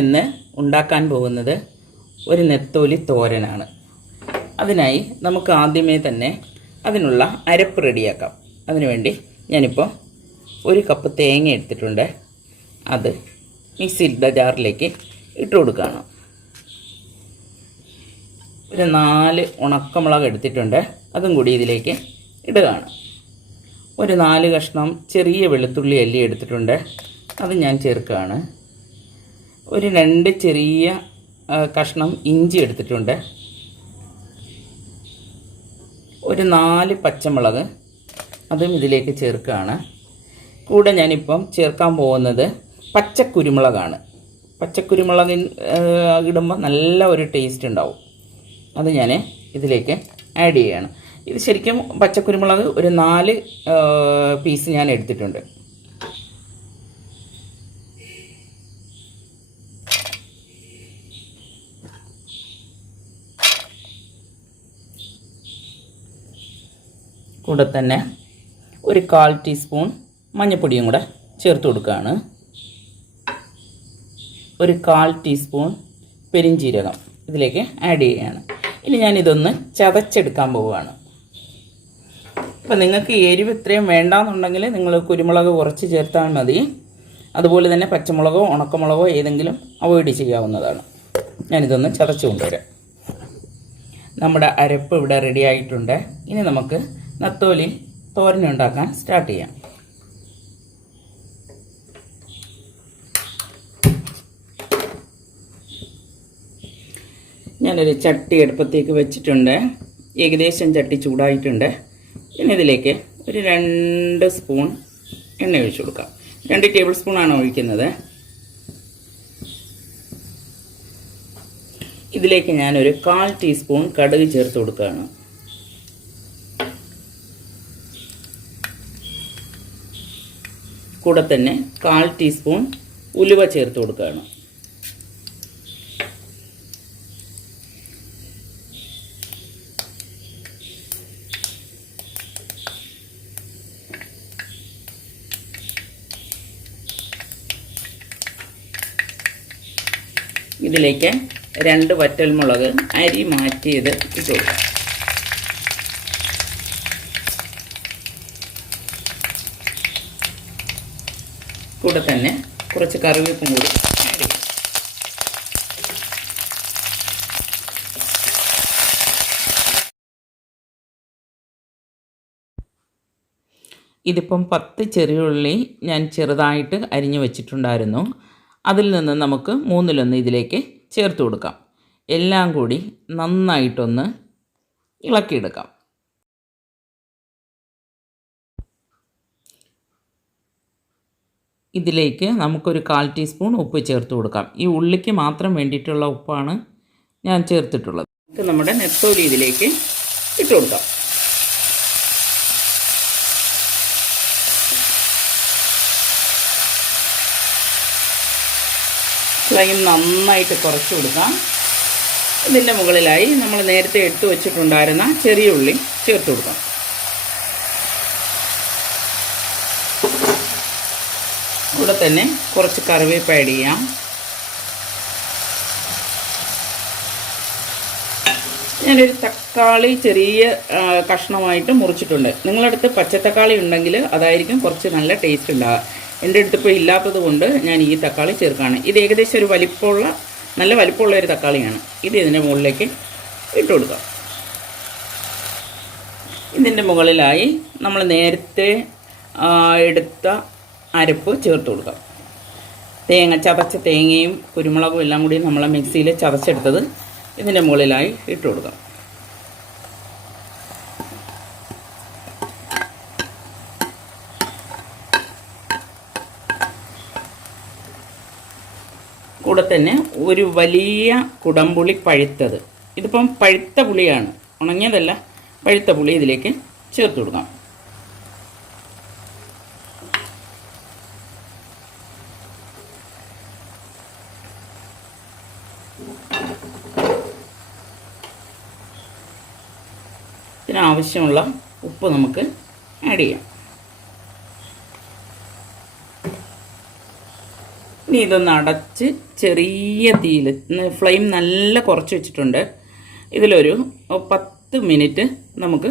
ഇന്ന് ഉണ്ടാക്കാൻ പോകുന്നത് ഒരു നെത്തോലി തോരനാണ്. അതിനായി നമുക്ക് ആദ്യമേ തന്നെ അതിനുള്ള അരപ്പ് റെഡിയാക്കാം. അതിനുവേണ്ടി ഞാനിപ്പോൾ 1 കപ്പ് തേങ്ങ എടുത്തിട്ടുണ്ട്. അത് മിക്സിയുടെ ജാറിലേക്ക് ഇട്ട് കൊടുക്കുകയാണ്. ഒരു 4 ഉണക്കമുളക് എടുത്തിട്ടുണ്ട്, അതും കൂടി ഇതിലേക്ക് ഇടുകയാണ്. ഒരു 4 കഷ്ണം ചെറിയ വെളുത്തുള്ളി അല്ലി എടുത്തിട്ടുണ്ട്, അത് ഞാൻ ചേർക്കുകയാണ്. ഒരു 2 ചെറിയ കഷ്ണം ഇഞ്ചി എടുത്തിട്ടുണ്ട്. ഒരു 4 പച്ചമുളക്, അതും ഇതിലേക്ക് ചേർക്കുകയാണ്. കൂടെ ഞാനിപ്പം ചേർക്കാൻ പോകുന്നത് പച്ചക്കുരുമുളകാണ്. പച്ചക്കുരുമുളക് ഇടുമ്പോൾ നല്ല ഒരു ടേസ്റ്റ് ഉണ്ടാവും. അത് ഞാൻ ഇതിലേക്ക് ആഡ് ചെയ്യുകയാണ്. ഇത് ശരിക്കും പച്ചക്കുരുമുളക് ഒരു 4 പീസ് ഞാൻ എടുത്തിട്ടുണ്ട്. കൂടെ തന്നെ ഒരു 1/4 ടീസ്പൂൺ മഞ്ഞൾപ്പൊടിയും കൂടെ ചേർത്ത് കൊടുക്കുകയാണ്. ഒരു 1/4 ടീസ്പൂൺ പെരിഞ്ജീരകം ഇതിലേക്ക് ആഡ് ചെയ്യുകയാണ്. ഇനി ഞാനിതൊന്ന് ചതച്ചെടുക്കാൻ പോവുകയാണ്. അപ്പോൾ നിങ്ങൾക്ക് എരിവ് ഇത്രയും വേണ്ടാന്നുണ്ടെങ്കിൽ നിങ്ങൾ കുരുമുളക് കുറച്ച് ചേർത്താൽ മതി. അതുപോലെ തന്നെ പച്ചമുളകോ ഉണക്കമുളകോ ഏതെങ്കിലും അവോയ്ഡ് ചെയ്യാവുന്നതാണ്. ഞാനിതൊന്ന് ചതച്ച് കൊണ്ടുവരാം. നമ്മുടെ അരപ്പ് ഇവിടെ റെഡി ആയിട്ടുണ്ട്. ഇനി നമുക്ക് നത്തോലി തോരൻ ഉണ്ടാക്കാൻ സ്റ്റാർട്ട് ചെയ്യാം. ഞാനൊരു ചട്ടി അടുപ്പത്തേക്ക് വെച്ചിട്ടുണ്ട്. ഏകദേശം ചട്ടി ചൂടായിട്ടുണ്ട്. പിന്നെ ഇതിലേക്ക് ഒരു 2 സ്പൂൺ എണ്ണ ഒഴിച്ചു കൊടുക്കാം. 2 ടേബിൾ സ്പൂണാണ് ഒഴിക്കുന്നത്. ഇതിലേക്ക് ഞാനൊരു 1/4 ടീസ്പൂൺ കടുക് ചേർത്ത് കൊടുക്കുകയാണ്. കൂടെ തന്നെ 1/4 ടീസ്പൂൺ ഉലുവ ചേർത്ത് കൊടുക്കുകയാണ്. ഇതിലേക്ക് 2 വറ്റൽമുളക് അരി മാറ്റിയത് ഇട്ട് കൊടുക്കാം. കൂടെ തന്നെ കുറച്ച് കറിവേപ്പും കൂടി ആഡ് ചെയ്യാം. ഇതിപ്പം 10 ചെറിയ ഉള്ളി ഞാൻ ചെറുതായിട്ട് അരിഞ്ഞു വെച്ചിട്ടുണ്ടായിരുന്നു. അതിൽ നിന്ന് നമുക്ക് 1/3 ഇതിലേക്ക് ചേർത്ത് കൊടുക്കാം. എല്ലാം കൂടി നന്നായിട്ടൊന്ന് ഇളക്കിയെടുക്കാം. ഇതിലേക്ക് നമുക്കൊരു 1/4 ടീസ്പൂൺ ഉപ്പ് ചേർത്ത് കൊടുക്കാം. ഈ ഉള്ളിക്ക് മാത്രം വേണ്ടിയിട്ടുള്ള ഉപ്പാണ് ഞാൻ ചേർത്തിട്ടുള്ളത്. നമുക്ക് നമ്മുടെ നെത്തോലി ഇതിലേക്ക് ഇട്ട് കൊടുക്കാം. ഫ്ലെയിം നന്നായിട്ട് കുറച്ച് കൊടുക്കാം. ഇതിൻ്റെ മുകളിലായി നമ്മൾ നേരത്തെ എടുത്തു വച്ചിട്ടുണ്ടായിരുന്ന ചെറിയ ഉള്ളി ചേർത്ത് കൊടുക്കാം. കൂടെ തന്നെ കുറച്ച് കറിവേപ്പ് ആഡ് ചെയ്യാം. ഞാനൊരു തക്കാളി ചെറിയ കഷ്ണമായിട്ട് മുറിച്ചിട്ടുണ്ട്. നിങ്ങളടുത്ത് പച്ചത്തക്കാളി ഉണ്ടെങ്കിൽ അതായിരിക്കും കുറച്ച് നല്ല ടേസ്റ്റ് ഉണ്ടാകുക. എൻ്റെ അടുത്ത് ഇപ്പോൾ ഇല്ലാത്തത് കൊണ്ട് ഞാൻ ഈ തക്കാളി ചേർക്കുകയാണ്. ഇത് ഏകദേശം ഒരു നല്ല വലിപ്പമുള്ള ഒരു തക്കാളിയാണ്. ഇത് ഇതിൻ്റെ മുകളിലേക്ക് ഇട്ട് കൊടുക്കാം. ഇതിൻ്റെ മുകളിലായി നമ്മൾ നേരത്തെ എടുത്ത അരപ്പ് ചേർത്ത് കൊടുക്കാം. ചതച്ച തേങ്ങയും കുരുമുളകും എല്ലാം കൂടി നമ്മൾ മിക്സിയിൽ ചതച്ചെടുത്തത് ഇതിൻ്റെ മുകളിലായി ഇട്ട് കൊടുക്കാം. കൂടെ തന്നെ ഒരു വലിയ കുടംപുളി പഴുത്തത്, ഇതിപ്പം പഴുത്ത പുളിയാണ്, ഉണങ്ങിയതല്ല, പഴുത്ത പുളി ഇതിലേക്ക് ചേർത്ത് കൊടുക്കാം. ഇതിനാവശ്യമുള്ള ഉപ്പ് നമുക്ക് ആഡ് ചെയ്യാം. ഇനി ഇതൊന്ന് അടച്ച് ചെറിയ തീയിൽ, ഫ്ലെയിം നല്ല കുറച്ച് വെച്ചിട്ടുണ്ട്, ഇതിലൊരു 10 മിനിറ്റ് നമുക്ക്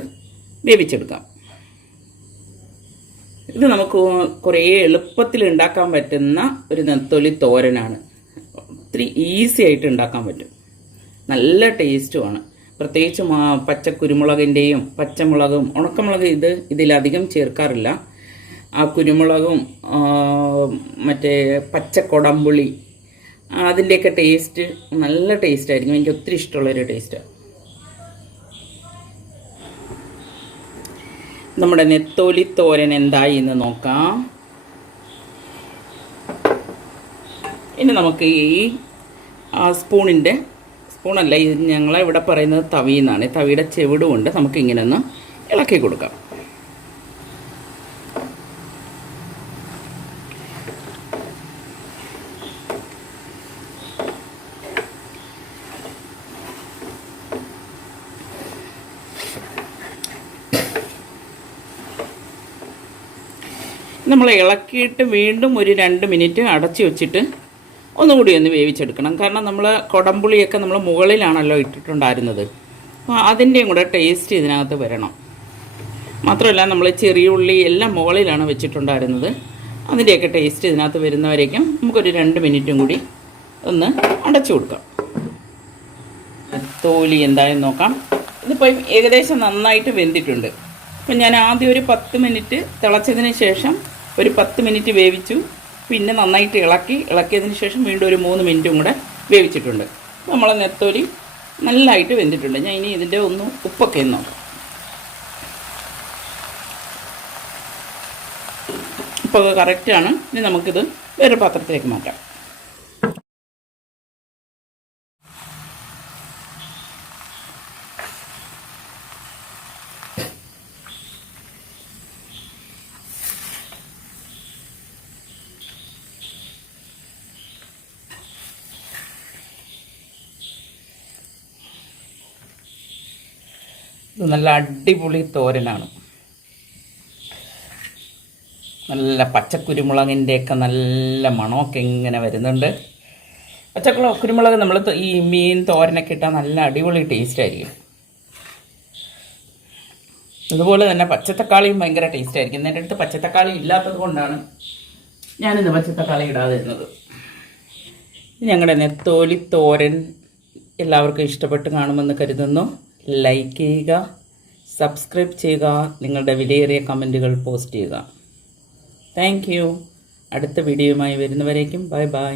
വേവിച്ചെടുക്കാം. ഇത് നമുക്ക് കുറേ എളുപ്പത്തിൽ ഉണ്ടാക്കാൻ പറ്റുന്ന ഒരു നെത്തോലി തോരനാണ്. ഒത്തിരി ഈസി ആയിട്ട് ഉണ്ടാക്കാൻ പറ്റും, നല്ല ടേസ്റ്റുമാണ്. പ്രത്യേകിച്ച് പച്ചക്കുരുമുളകിൻ്റെയും പച്ചമുളകും ഉണക്കമുളക് ഇതിലധികം ചേർക്കാറില്ല. ആ കുരുമുളകും മറ്റേ പച്ചക്കൊടമ്പുളി അതിൻ്റെയൊക്കെ ടേസ്റ്റ് നല്ല ടേസ്റ്റായിരിക്കും. എനിക്ക് ഒത്തിരി ഇഷ്ടമുള്ളൊരു ടേസ്റ്റാണ്. നമ്മുടെ നെത്തോലി തോരൻ എന്തായി എന്ന് നോക്കാം. ഇനി നമുക്ക് ഈ സ്പൂണല്ല, ഇത് ഞങ്ങളെ ഇവിടെ പറയുന്നത് തവി എന്നാണ്. തവിയുടെ ചെവിട് കൊണ്ട് നമുക്കിങ്ങനെ ഒന്ന് ഇളക്കി കൊടുക്കാം. നമ്മൾ ഇളക്കിയിട്ട് വീണ്ടും ഒരു 2 മിനിറ്റ് അടച്ചു വെച്ചിട്ട് ഒന്നുകൂടി ഒന്ന് വേവിച്ചെടുക്കണം. കാരണം നമ്മൾ കൊടമ്പുളിയൊക്കെ നമ്മൾ മുകളിലാണല്ലോ ഇട്ടിട്ടുണ്ടായിരുന്നത്, അപ്പോൾ അതിൻ്റെയും കൂടെ ടേസ്റ്റ് ഇതിനകത്ത് വരണം. മാത്രമല്ല നമ്മൾ ചെറിയ ഉള്ളി എല്ലാം മുകളിലാണ് വെച്ചിട്ടുണ്ടായിരുന്നത്, അതിൻ്റെയൊക്കെ ടേസ്റ്റ് ഇതിനകത്ത് വരുന്നവരേക്കും നമുക്കൊരു 2 മിനിറ്റും കൂടി ഒന്ന് അടച്ചു കൊടുക്കാം. തോലി എന്തായെന്ന് നോക്കാം. ഇതിപ്പോൾ ഏകദേശം നന്നായിട്ട് വെന്തിട്ടുണ്ട്. അപ്പം ഞാൻ ആദ്യം ഒരു 10 മിനിറ്റ് തിളച്ചതിന് ശേഷം ഒരു 10 മിനിറ്റ് വേവിച്ചു, പിന്നെ നന്നായിട്ട് ഇളക്കിയതിന് ശേഷം വീണ്ടും ഒരു 3 മിനിറ്റും കൂടെ വേവിച്ചിട്ടുണ്ട്. നമ്മളെ നെത്തോലി നല്ലതായിട്ട് വെന്തിട്ടുണ്ട്. ഞാൻ ഇനി ഇതിൻ്റെ ഒന്ന് ഉപ്പൊക്കെ നോക്കാം. ഉപ്പൊക്കെ കറക്റ്റാണ്. ഇനി നമുക്കിത് വേറെ പാത്രത്തിലേക്ക് മാറ്റാം. ഇത് നല്ല അടിപൊളി തോരനാണ്. നല്ല പച്ചക്കുരുമുളകിൻ്റെയൊക്കെ നല്ല മണമൊക്കെ ഇങ്ങനെ വരുന്നുണ്ട്. കുരുമുളക് നമ്മൾ ഈ മീൻ തോരനൊക്കെ ഇട്ടാൽ നല്ല അടിപൊളി ടേസ്റ്റ് ആയിരിക്കും. അതുപോലെ തന്നെ പച്ചത്തക്കാളിയും ഭയങ്കര ടേസ്റ്റ് ആയിരിക്കും. എൻ്റെ അടുത്ത് പച്ചത്തക്കാളി ഇല്ലാത്തത് കൊണ്ടാണ് ഞാനിന്ന് പച്ചത്തക്കാളി ഇടാതിരുന്നത്. ഞങ്ങളുടെ നെത്തോലി തോരൻ എല്ലാവർക്കും ഇഷ്ടപ്പെട്ട് കാണുമെന്ന് കരുതുന്നു. ലൈക്ക് ചെയ്യുക, സബ്സ്ക്രൈബ് ചെയ്യുക, നിങ്ങളുടെ വിലയേറിയ കമൻറ്റുകൾ പോസ്റ്റ് ചെയ്യുക. Thank you. അടുത്ത വീഡിയോയുമായി വരുന്നവരേക്കും ബൈ ബൈ.